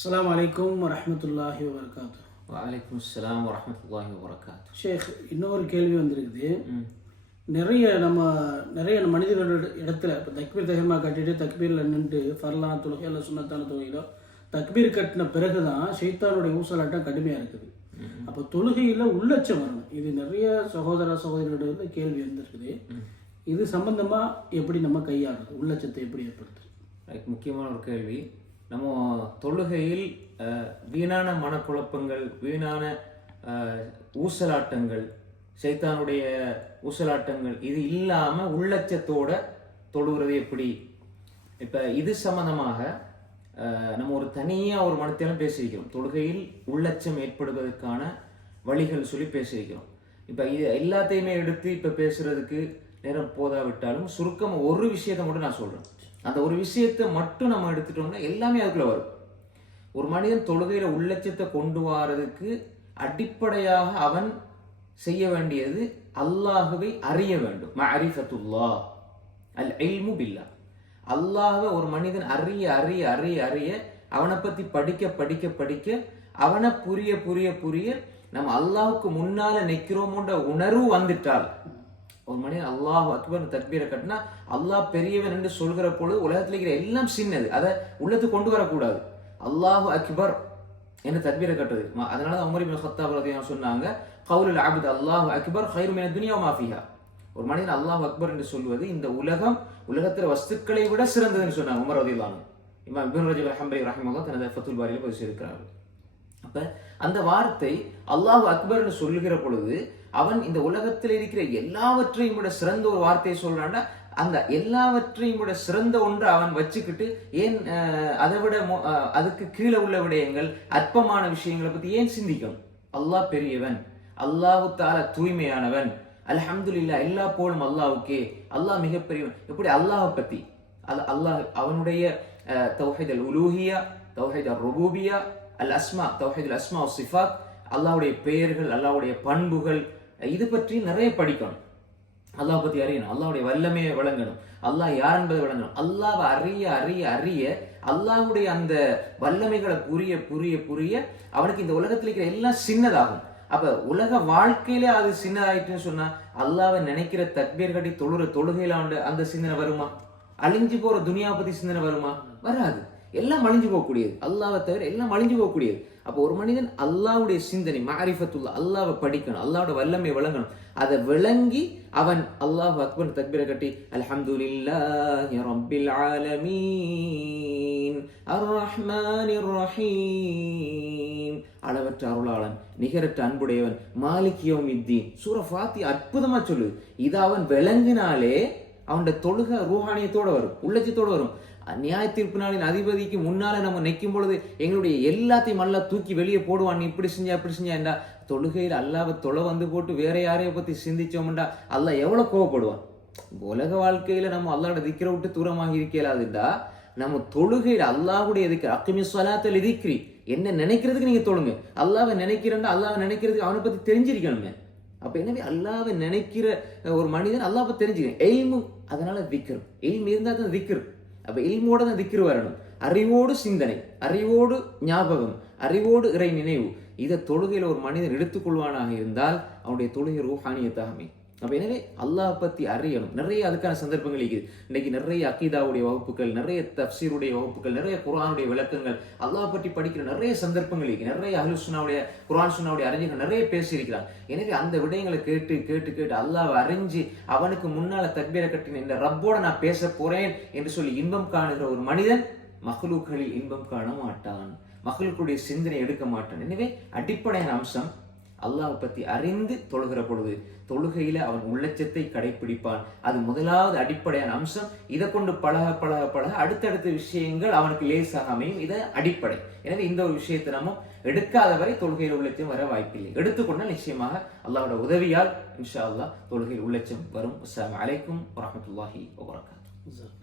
அஸ்ஸலாமு அலைக்கும் வரஹ்மத்துல்லாஹி வபரகாத்து வலைக்கும் அஸ்ஸலாம் வரமத்துல்லாஹி வபரகாத்து ஷேக் இன்னொரு கேள்வி வந்திருக்குது. நிறைய நம்ம நிறைய மனிதர்களோட இடத்துல இப்போ தக்பீர் தஹிமா கட்டிட்டு தக்பீரில் நின்று ஃபர்லான தொழுகை இல்லை சுண்ணத்தான தொழுகையிலோ தக்பீர் கட்டின பிறகு தான் ஷைத்தானுடைய ஊசலாட்டம் கடுமையாக இருக்குது. அப்போ தொழுகையில் உள்ளச்சம் வரணும். இது நிறைய சகோதர சகோதரிகளிட கேள்வி வந்திருக்குது. இது சம்பந்தமாக எப்படி நம்ம கையாளுறது? உள்ளச்சத்தை எப்படி ஏற்படுத்துறது? முக்கியமான ஒரு கேள்வி. நம்ம தொழுகையில் வீணான மனக்குழப்பங்கள் வீணான ஊசலாட்டங்கள் சைத்தானுடைய ஊசலாட்டங்கள் இது இல்லாமல் உள்ளச்சத்தோட தொழுகிறது எப்படி? இப்போ இது சம்மந்தமாக நம்ம ஒரு தனியாக ஒரு மனத்திலும் பேசியிருக்கிறோம். தொழுகையில் உள்ளச்சம் ஏற்படுவதற்கான வழிகள் சொல்லி பேசியிருக்கிறோம். இப்போ இது எல்லாத்தையுமே எடுத்து இப்போ பேசுறதுக்கு நேரம் போதாவிட்டாலும் சுருக்கம் ஒரு விஷயத்தை மட்டும் நான் சொல்கிறேன் அந்த ஒரு விஷயத்தை மட்டும் நம்ம எடுத்துட்டோம்னா எல்லாமே அதுக்குள்ள வரும். ஒரு மனிதன் தொழுகையில உள்ளட்சத்தை கொண்டு வாரதுக்கு அடிப்படையாக அவன் செய்ய வேண்டியது அல்லாஹுவை அறிய வேண்டும். மஅரிஃபத்துல்லா அல் எல்மு பில்லா. அல்லாஹுவை ஒரு மனிதன் அறிய அறிய அறிய அறிய அவனை பத்தி படிக்க படிக்க படிக்க அவனை புரிய புரிய புரிய நம்ம அல்லாஹுக்கு முன்னால நிற்கிறோமோன்ற உணர்வு வந்துட்டால் ஒரு மனிதன் அல்லாஹ் அக்பர் தக்பீரை கட்டினா அல்லாஹ் பெரியவன் என்று சொல்கிற பொழுது உலகத்தில் இருக்கிற எல்லாம் சின்னது அதை. உள்ளத்துக்கு கொண்டு வரக்கூடாது. அல்லாஹ் அக்பர் என்ன தத்பீரை கட்டுறது? அதனால தான் உமர் ஹத்தாப் சொன்னாங்க கவுலுல் அப்து அல்லாஹ் அக்பர் ஹைரு மின துனியா மாஃபியா ஒரு மனிதன் அல்லாஹ் அக்பர் என்று சொல்வது இந்த உலகம் உலகத்தில் வஸ்துக்களை விட சிறந்ததுன்னு சொன்னாங்க உமர் ரதிலானு இமாம் இபின் ரஜப் அல்ஹம்பரி ரஹிமஹுல்லாஹ் தனது ஃபத்துல் பாரியில் பதிவு செய்திருக்கிறார்கள். அப்போ அந்த வார்த்தை அல்லாஹ் அக்பர்னு சொல்லுகிற பொழுது அவன் இந்த உலகத்தில் இருக்கிற எல்லாவற்றையும் விட சிறந்த ஒரு வார்த்தையை சொல்றான்னா அந்த எல்லாவற்றையும் விட சிறந்த ஒன்று அவன் வச்சுக்கிட்டு ஏன் அதை விட மோ- அதுக்கு கீழே உள்ள விடயங்கள் அற்பமான விஷயங்களை பற்றி ஏன் சிந்திக்கணும் அல்லாஹ் பெரியவன். அல்லாஹு தால தூய்மையானவன். அல்ஹம்துலில்லாஹ் எல்லா போலும் அல்லாவுக்கே அல்லாஹ் மிகப்பெரியவன். எப்படி? அல்லாஹை பற்றி அல் அல்லாஹ் அவனுடைய தௌஹீத் அல் உலூஹியா தௌஹீத் அல் ருபூபியா அல் அஸ்மா தௌஹீதுல் அஸ்மா சிஃபாத் அல்லாவுடைய பெயர்கள் அல்லாவுடைய பண்புகள் இது பற்றி நிறைய படிக்கணும். அல்லாஹ் பத்தி அறியணும். அல்லாவுடைய வல்லமையை விளங்கணும் அல்லாஹ் யார் என்பதை விளங்கணும் அல்லாவை அறிய அறிய அறிய அல்லாஹ்வுடைய அந்த வல்லமைகளை புரிய புரிய புரிய அவனுக்கு இந்த உலகத்தில் இருக்கிற எல்லாம் சின்னதாகும். அப்ப உலக வாழ்க்கையில அது சின்னதாயிட்டுன்னு சொன்னா அல்லாவை நினைக்கிற தக்பீர் கட்டி தொழுற தொழுகையில அந்த- அந்த சிந்தனை வருமா? அழிஞ்சு போற துனியா பத்தி சிந்தனை வருமா? வராது. எல்லாம் அழிஞ்சு போகக்கூடியது. அல்லாவை தவிர எல்லாம் அழிஞ்சு போகக்கூடியது. அப்போ ஒரு மனிதன் அல்லாவுடைய சிந்தனை மாரிஃபத்துள்ள அல்லாவை படிக்கணும் அல்லாவோட வல்லமை விளங்கணும். அதை விளங்கி அவன் அல்லாஹ் அக்பர் தக்பீரை கட்டி அல்ஹம்துலில்லாஹி ஆலமீன் அளவற்ற அருளாளன் நிகரற்ற அன்புடையவன் மாலிக் யௌமித்தீன். சூர ஃபாத்தி அற்புதமா சொல்லுது. இதை அவன் விளங்கினாலே அவனோட தொழுக ரூஹானியத்தோட வரும் உள்ளச்சத்தோட வரும். நியாய தீர்ப்பு அதிபதிக்கு முன்னால் நம்ம நிற்கும் பொழுது எங்களுடைய எல்லாத்தையும் நல்லா தூக்கி வெளியே போடுவான். நீ இப்படி செஞ்சா இப்படி செஞ்சாண்டா தொழுகையில் அல்லாவை தொலை வந்து போட்டு வேற யாரையை பற்றி சிந்திச்சோம்டா அல்லா எவ்வளோ கோவப்படுவான்? உலக வாழ்க்கையில் நம்ம அல்லாவோட திக்கிற விட்டு தூரமாக இருக்கலாதுண்டா நம்ம தொழுகையில் அல்லாவுடைய திக்ர் அக்கிமி சொலாத்தல் எதிக்கிறி என்ன நினைக்கிறதுக்கு நீங்கள் தொழுங்க? அல்லாவை நினைக்கிறேன்டா அல்லாவை நினைக்கிறதுக்கு அவனை பற்றி தெரிஞ்சிருக்கணுமே. அப்ப எனவே அல்லாவை நினைக்கிற ஒரு மனிதன் அல்லாப்ப தெரிஞ்சுக்கணும். எய்மும் அதனால திக்ர் எய்ம் இருந்தால் தான் விக்கிறோம் அப்ப எய்மோட தான் திக்ர் வரணும். அறிவோடு சிந்தனை அறிவோடு ஞாபகம் அறிவோடு இறை நினைவு. இதை தொழுகையில் ஒரு மனிதன் எடுத்துக்கொள்வானாக இருந்தால் அவனுடைய தொழுகை ரூஹானியத்தாக அமையும். அப்போ எனவே அல்லாஹ் பற்றி அறியணும். நிறைய அதுக்கான சந்தர்ப்பங்கள் இருக்குது. இன்னைக்கு நிறைய அக்கீதாவுடைய வகுப்புகள் நிறைய தப்சீருடைய வகுப்புகள் நிறைய குரானுடைய விளக்கங்கள் அல்லாஹ் பற்றி படிக்கிற நிறைய சந்தர்ப்பங்கள் இருக்குது. நிறைய அஹ்லுசுனாவுடைய குரான் சுன்னாவுடைய அறிஞர்கள் நிறைய பேசியிருக்கிறான் எனவே அந்த விடயங்களை கேட்டு கேட்டு கேட்டு அல்லாஹ் அறிஞ்சு அவனுக்கு முன்னால தக்பீரை கட்டின இந்த ரப்போட நான் பேச போறேன் என்று சொல்லி இன்பம் காணுகிற ஒரு மனிதன் மகளுக்களில் இன்பம் காண மாட்டான். மகளுக்குடைய சிந்தனை எடுக்க மாட்டான். எனவே அடிப்படையான அம்சம் அல்லாஹ் பற்றி அறிந்து தொழுகிற பொழுது தொழுகையில் அவன் உள்ளச்சத்தை கடைப்பிடிப்பான். அது முதலாவது அடிப்படையான அம்சம். இதை கொண்டு பழக பழக பழக அடுத்தடுத்த விஷயங்கள் அவனுக்கு லேசாக அமையும். இதை அடிப்படை. எனவே இந்த ஒரு விஷயத்தை நம்ம எடுக்காத வரை தொழுகையில் உள்ளச்சம் வர வாய்ப்பில்லை. எடுத்துக்கொண்டால் நிச்சயமாக அல்லாவோட உதவியால் இன்ஷா அல்லா தொழுகையில் உள்ளச்சம் வரும். அஸ்ஸலாமு அலைக்கும் வரமத்துல்லாஹி வபரகாத்துஹு